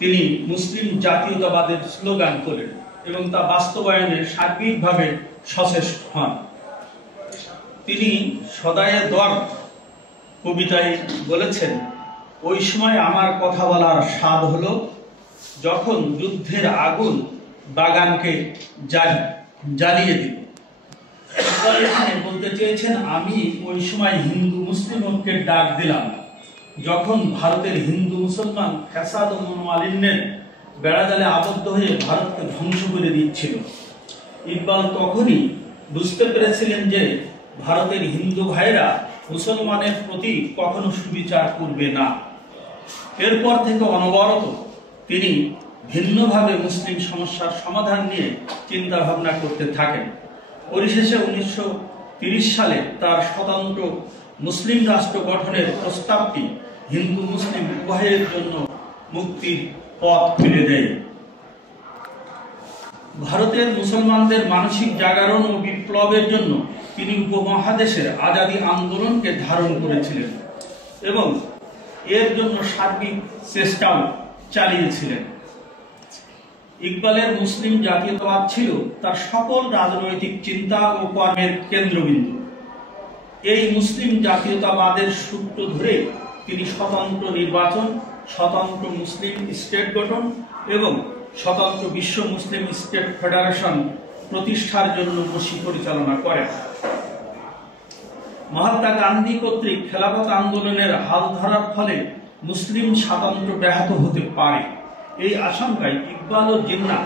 তিনি মুসলিম জাতীয়তাবাদের স্লোগান তোলেন এবং তা বাস্তবায়নে সার্বিকভাবে সচেষ্ট হন। তিনি সদায়ে দর্দ কবিতায় বলেছেন, ওই সময় আমার কথা বলার স্বাদ হলো যখন যুদ্ধের আগুন বাগানকে জ্বালিয়ে দিল। এখানে বলতে চেয়েছেন, আমি ওই সময় হিন্দু মুসলিম ঐক্যের ডাক দিলাম যখন ভারতের হিন্দু মুসলমান ফ্যাসাদ ও মনোমালিন্যের বেড়াজালে আবদ্ধ হয়ে ভারতকে ধ্বংস করে দিচ্ছিল। ইকবাল তখনই বুঝতে পেরেছিলেন যে ভারতের হিন্দু ভাইরা মুসলমানের প্রতি কখনো সুবিচার করবে না। এরপর থেকে অনবরত তিনি ভিন্নভাবে মুসলিম সমস্যার সমাধান নিয়ে চিন্তা ভাবনা করতে থাকেন। পরিশেষে 1930 সালে তার স্বতন্ত্র মুসলিম রাষ্ট্র গঠনের প্রস্তাবটি হিন্দু মুসলিম উভয়ের জন্য মুক্তির পথ খুলে দেয়। ভারতের মুসলমানদের মানসিক জাগরণ ও বিপ্লবের জন্য তিনি উপমহাদেশের আজাদী আন্দোলনকে ধারণ করেছিলেন এবং এর জন্য সার্বিক চেষ্টাও চালিয়েছিলেন। ইকবালের মুসলিম জাতীয়তাবাদ ছিল তার সকল রাজনৈতিক চিন্তা ও কর্মের কেন্দ্রবিন্দু। এই মুসলিম জাতীয়তাবাদের সূত্র ধরে তিনি স্বতন্ত্র নির্বাচন, স্বতন্ত্র মুসলিম স্টেট গঠন এবং স্বতন্ত্র বিশ্ব মুসলিম স্টেট ফেডারেশন প্রতিষ্ঠার জন্য বসি পরিচালনা করেন। মহাত্মা গান্ধী কর্তৃক খেলাফত আন্দোলনের হাল ধরার ফলে মুসলিম স্বাতন্ত্র্য ব্যাহত হতে পারে, এই আশঙ্কায় ইকবাল ও জিন্নাহ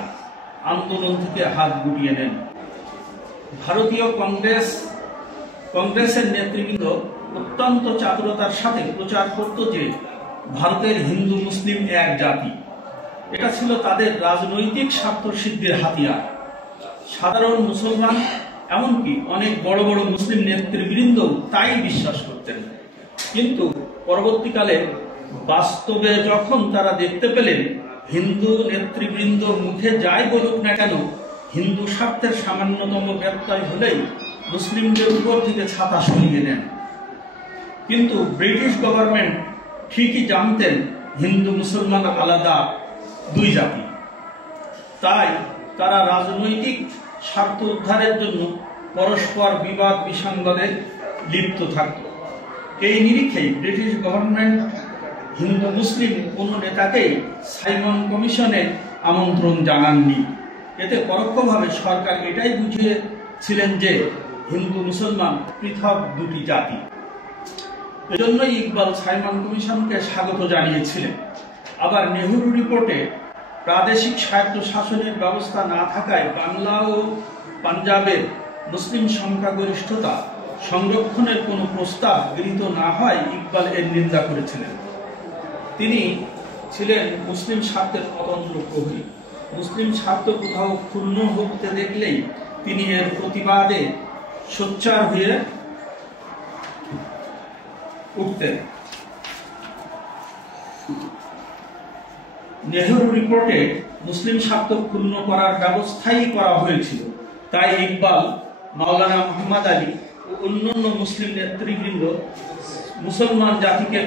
আন্দোলন থেকে হাত গুটিয়ে নেন। ভারতীয় কংগ্রেসের নেতৃবৃন্দ অত্যন্ত চাতুরতার সাথে প্রচার করত যে ভারতের হিন্দু মুসলিম এক জাতি। এটা ছিল তাদের রাজনৈতিক স্বার্থ সিদ্ধির হাতিয়ার। সাধারণ মুসলমান, এমনকি অনেক বড় বড় মুসলিম নেতৃবৃন্দ তাই বিশ্বাস করতেন। কিন্তু পরবর্তীকালে বাস্তবে যখন তারা দেখতে পেলেন হিন্দু নেতৃবৃন্দ মুখে যাই বলুক না কেন, হিন্দু স্বার্থের সামান্যতম ব্যত্যয় হলেই মুসলিমদের উপর থেকে ছাতা সরিয়ে নেন। কিন্তু ব্রিটিশ গভর্নমেন্ট ঠিকই জানতেন হিন্দু মুসলমান আলাদা দুই জাতি, তাই তারা রাজনৈতিক স্বার্থ উদ্ধারের জন্য পরস্পর বিবাদ বিসংবাদে লিপ্ত থাকত। এই নিরিখেই ব্রিটিশ গভর্নমেন্ট হিন্দু মুসলিম কোন নেতাকেই সাইমন কমিশনে আমন্ত্রণ জানাননি। এতে পরোক্ষভাবে সরকার এটাই বুঝিয়েছিলেন যে হিন্দু মুসলমান পৃথক দুটি জাতি। এজন্যই ইকবাল সাইমন কমিশনকে স্বাগত জানিয়েছিলেন। আবার নেহরু রিপোর্টে প্রাদেশিক স্বায়ত্ত শাসনের ব্যবস্থা না থাকায় বাংলা ও পাঞ্জাবের মুসলিম সংখ্যাগরিষ্ঠতা সংরক্ষণের কোনো প্রস্তাব গৃহীত না হয় ইকবাল এর নিন্দা করেছিলেন। তিনি ছিলেন মুসলিম স্বার্থের অতন্ত্র প্রহরী। মুসলিম স্বার্থ কোথাও ক্ষুণ্ণ হতে দেখলেই তিনি এর প্রতিবাদে সোচ্চার হয়ে উঠতেন। নেহরু রিপোর্টে মুসলিম স্বার্থ ক্ষুণ্ণ করার ব্যবস্থাই করা হয়েছিল, তাই ইকবাল, মাওলানা মুহাম্মদ আলী ও অন্যান্য মুসলিম নেতৃবৃন্দ মুসলমান জাতিকে